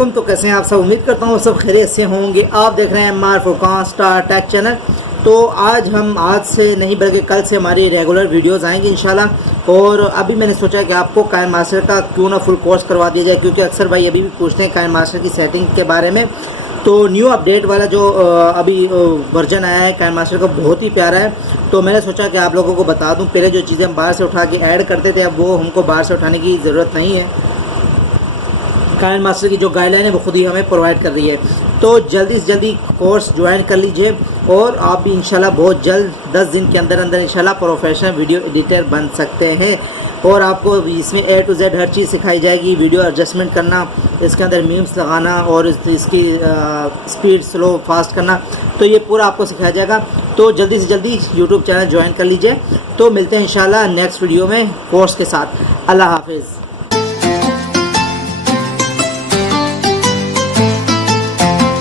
वालेकुम। तो कैसे हैं आप सब? उम्मीद करता हूँ सब खैरियत से होंगे। आप देख रहे हैं MR Furqan star take channel. तो आज से नहीं बल्कि कल से हमारी रेगुलर वीडियोस आएंगी इंशाल्लाह। और अभी मैंने सोचा कि आपको काइन मास्टर का क्यों ना फुल कोर्स करवा दिया जाए, क्योंकि अक्सर भाई अभी भी पूछते हैं काइन मास्टर की सेटिंग के बारे में। तो न्यू अपडेट वाला जो अभी वर्जन आया है काइन मास्टर का बहुत ही प्यारा है। तो मैंने सोचा कि आप लोगों को बता दूं। पहले जो चीज़ें हम बाहर से उठा के ऐड करते थे, अब वो हमको बाहर से उठाने की ज़रूरत नहीं है। काइन मास्टर की जो गाइडलाइन है वो खुद ही हमें प्रोवाइड कर रही है। तो जल्दी से जल्दी कोर्स ज्वाइन कर लीजिए और आप भी इंशाल्लाह बहुत जल्द 10 दिन के अंदर अंदर इंशाल्लाह प्रोफेशनल वीडियो एडिटर बन सकते हैं। और आपको इसमें A to Z हर चीज़ सिखाई जाएगी। वीडियो एडजस्टमेंट करना, इसके अंदर मीम्स लगाना और इसकी स्पीड स्लो फास्ट करना, तो ये पूरा आपको सिखाया जाएगा। तो जल्दी से जल्दी यूट्यूब चैनल ज्वाइन कर लीजिए। तो मिलते हैं इंशाल्लाह नेक्स्ट वीडियो में कोर्स के साथ। अल्लाह हाफिज़।